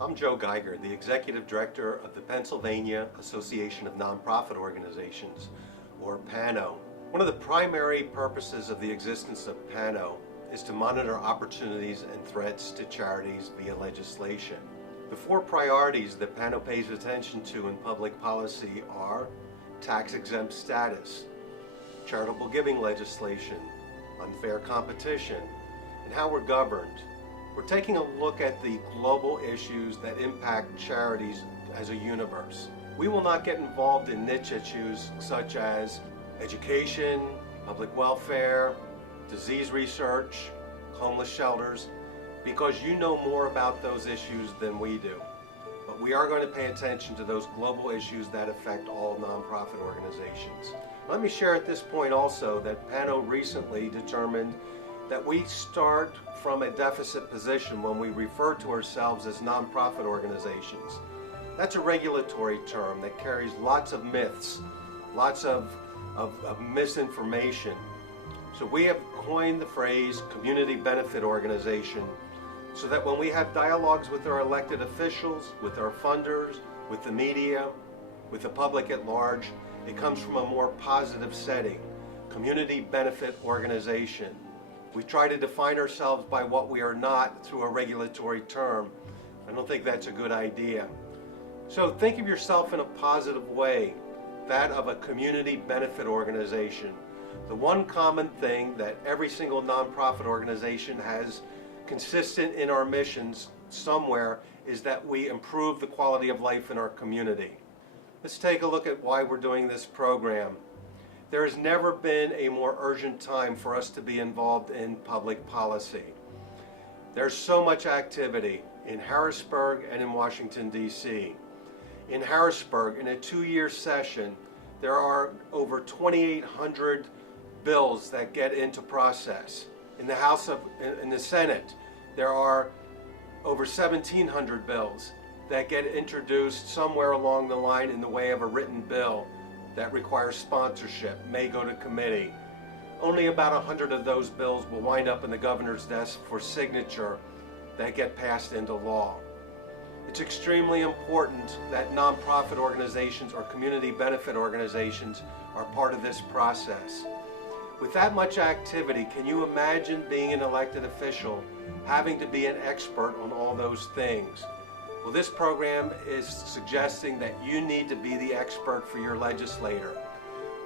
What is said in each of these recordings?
I'm Joe Geiger, the Executive Director of the Pennsylvania Association of Nonprofit Organizations, or PANO. One of the primary purposes of the existence of PANO is to monitor opportunities and threats to charities via legislation. The four priorities that PANO pays attention to in public policy are tax-exempt status, charitable giving legislation, unfair competition, and how we're governed. We're taking a look at the global issues that impact charities as a universe. We will not get involved in niche issues such as education, public welfare, disease research, homeless shelters, because you know more about those issues than we do. But we are going to pay attention to those global issues that affect all nonprofit organizations. Let me share at this point also that PANO recently determined that we start from a deficit position when we refer to ourselves as nonprofit organizations. That's a regulatory term that carries lots of myths, lots of misinformation. So we have coined the phrase community benefit organization so that when we have dialogues with our elected officials, with our funders, with the media, with the public at large, it comes from a more positive setting, community benefit organization. We try to define ourselves by what we are not through a regulatory term. I don't think that's a good idea. So think of yourself in a positive way, that of a community benefit organization. The one common thing that every single nonprofit organization has consistent in our missions somewhere is that we improve the quality of life in our community. Let's take a look at why we're doing this program. There has never been a more urgent time for us to be involved in public policy. There's so much activity in Harrisburg and in Washington, D.C. In Harrisburg, in a 2-year session, there are over 2,800 bills that get into process. In the Senate, there are over 1,700 bills that get introduced somewhere along the line in the way of a written bill that requires sponsorship, may go to committee. Only about 100 of those bills will wind up in the governor's desk for signature that get passed into law. It's extremely important that nonprofit organizations or community benefit organizations are part of this process. With that much activity, can you imagine being an elected official having to be an expert on all those things? Well, this program is suggesting that you need to be the expert for your legislator.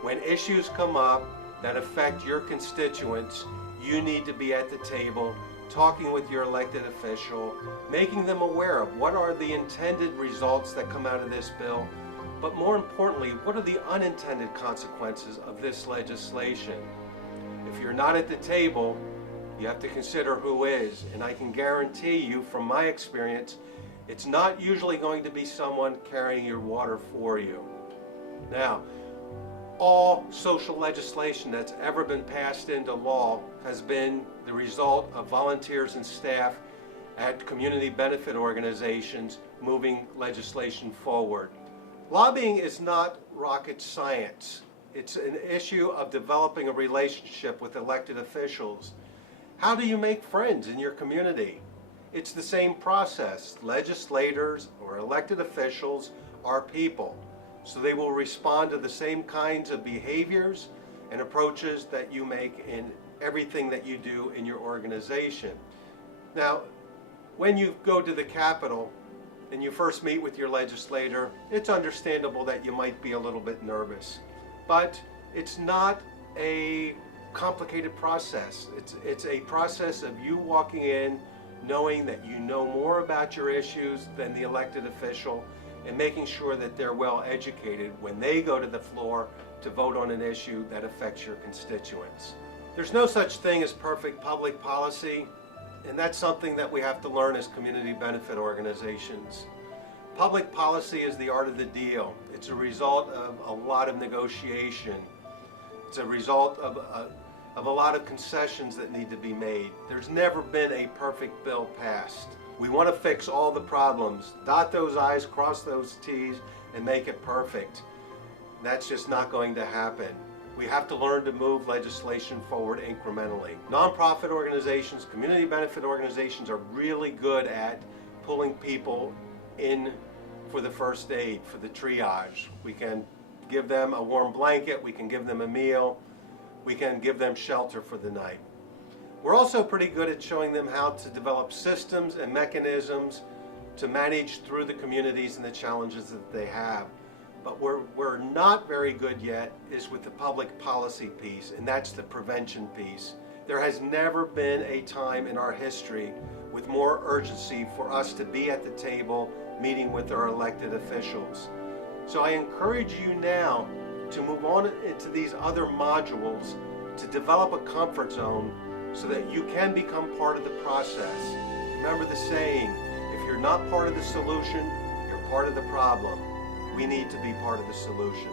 When issues come up that affect your constituents, you need to be at the table talking with your elected official, making them aware of what are the intended results that come out of this bill, but more importantly, what are the unintended consequences of this legislation? If you're not at the table, you have to consider who is, and I can guarantee you from my experience, it's not usually going to be someone carrying your water for you. Now, all social legislation that's ever been passed into law has been the result of volunteers and staff at community benefit organizations moving legislation forward. Lobbying is not rocket science. It's an issue of developing a relationship with elected officials. How do you make friends in your community? It's the same process. Legislators or elected officials are people, so they will respond to the same kinds of behaviors and approaches that you make in everything that you do in your organization. Now, when you go to the Capitol and you first meet with your legislator, it's understandable that you might be a little bit nervous, but it's not a complicated process. It's a process of you walking in knowing that you know more about your issues than the elected official and making sure that they're well educated when they go to the floor to vote on an issue that affects your constituents. There's no such thing as perfect public policy, and that's something that we have to learn as community benefit organizations. Public policy is the art of the deal. It's a result of a lot of negotiation. It's a result of a lot of concessions that need to be made. There's never been a perfect bill passed. We want to fix all the problems, dot those I's, cross those T's, and make it perfect. That's just not going to happen. We have to learn to move legislation forward incrementally. Nonprofit organizations, community benefit organizations are really good at pulling people in for the first aid, for the triage. We can give them a warm blanket, we can give them a meal, we can give them shelter for the night. We're also pretty good at showing them how to develop systems and mechanisms to manage through the communities and the challenges that they have. But we're not very good yet is with the public policy piece, and that's the prevention piece. There has never been a time in our history with more urgency for us to be at the table meeting with our elected officials. So I encourage you now to move on into these other modules to develop a comfort zone so that you can become part of the process. Remember the saying, if you're not part of the solution, you're part of the problem. We need to be part of the solution.